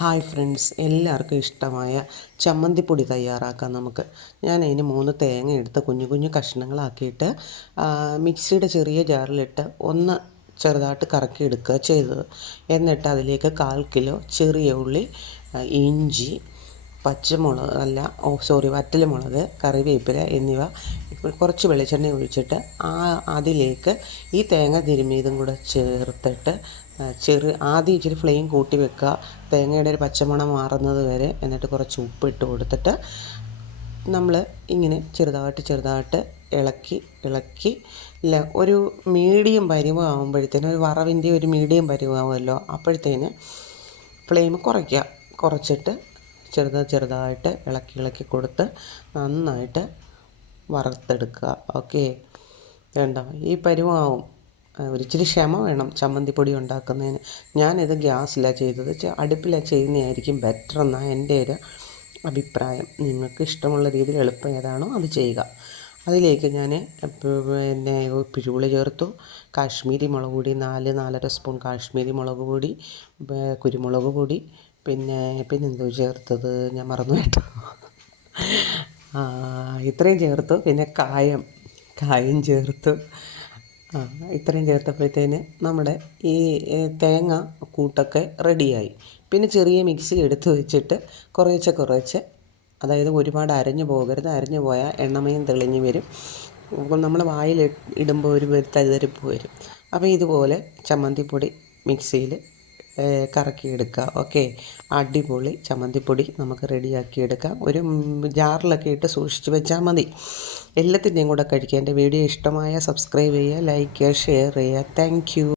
Hi friends, എല്ലാവർക്കും ഇഷ്ടമായ ചമ്മന്തിപ്പൊടി തയ്യാറാക്കാം നമുക്ക്. ഞാൻ അതിന് 3 തേങ്ങ എടുത്ത് കുഞ്ഞു കുഞ്ഞു കഷ്ണങ്ങളാക്കിയിട്ട് മിക്സിയുടെ ചെറിയ ജാറിലിട്ട് ഒന്ന് ചെറുതായിട്ട് കറക്കി എടുക്കുക ചെയ്തത്. എന്നിട്ട് അതിലേക്ക് 1/4 കിലോ ചെറിയ ഉള്ളി, ഇഞ്ചി, വറ്റൽമുളക്, കറിവേപ്പില എന്നിവ കുറച്ച് വെളിച്ചെണ്ണ ഒഴിച്ചിട്ട് അതിലേക്ക് ഈ തേങ്ങ തിരുമ്മിയതും കൂടെ ചേർത്തിട്ട് ആദ്യം ഇച്ചിരി ഫ്ലെയിം കൂട്ടി വെക്കുക, തേങ്ങയുടെ ഒരു പച്ചമണം മാറുന്നത് വരെ. എന്നിട്ട് കുറച്ച് ഉപ്പിട്ട് കൊടുത്തിട്ട് നമ്മൾ ഇങ്ങനെ ചെറുതായിട്ട് ഇളക്കി ഒരു മീഡിയം പരുവമാകുമ്പോഴത്തേന്, ഒരു വറവിൻ്റെ ഒരു മീഡിയം പരുവമാകുമല്ലോ, അപ്പോഴത്തേന് ഫ്ലെയിം കുറച്ചിട്ട് ചെറുതായിട്ട് ഇളക്കി കൊടുത്ത് നന്നായിട്ട് വറുത്തെടുക്കുക. ഓക്കെ, വേണ്ട ഈ പരുവമാവും. ഒരിച്ചിരി ക്ഷമ വേണം ചമ്മന്തിപ്പൊടി ഉണ്ടാക്കുന്നതിന്. ഞാനിത് ഗ്യാസിലാണ് ചെയ്തത്, അടുപ്പിലാണ് ചെയ്യുന്നതായിരിക്കും ബെറ്റർ എന്നാണ് എൻ്റെ ഒരു അഭിപ്രായം. നിങ്ങൾക്ക് ഇഷ്ടമുള്ള രീതിയിൽ എളുപ്പം ഏതാണോ അത് ചെയ്യുക. അതിലേക്ക് ഞാൻ പുളി ചേർത്തു, കാശ്മീരി മുളക് പൊടി 4-4.5 സ്പൂൺ കാശ്മീരി മുളക് പൊടി, കുരുമുളക് പൊടി, പിന്നെന്തോ ചേർത്തത് ഞാൻ മറന്നു കേട്ടോ. ഇത്രയും ചേർത്തു. പിന്നെ കായം ചേർത്തു. ഇത്രയും ചേർത്തപ്പോഴത്തേന് നമ്മുടെ ഈ തേങ്ങ കൂട്ടൊക്കെ റെഡിയായി. പിന്നെ ചെറിയ മിക്സി എടുത്ത് വെച്ചിട്ട് കുറേശ്ശെ, അതായത് ഒരുപാട് അരഞ്ഞു പോകരുത്. അരഞ്ഞു പോയാൽ എണ്ണമയം തെളിഞ്ഞ് വരും, നമ്മൾ വായിൽ ഇടുമ്പോൾ ഒരു തരിതരിപ്പ് വരും. അപ്പോൾ ഇതുപോലെ ചമ്മന്തിപ്പൊടി മിക്സിയിൽ കറക്കിയെടുക്കുക. ഓക്കെ, അടിപൊളി ചമ്മന്തിപ്പൊടി നമുക്ക് റെഡിയാക്കിയെടുക്കാം. ഒരു ജാറിലൊക്കെ ഇട്ട് സൂക്ഷിച്ച് വെച്ചാൽ മതി. എല്ലാത്തിൻ്റെയും കൂടെ കഴിക്കുക. എൻ്റെ വീഡിയോ ഇഷ്ടമായ സബ്സ്ക്രൈബ് ചെയ്യുക, ലൈക്ക് ചെയ്യുക, ഷെയർ ചെയ്യുക. Thank you.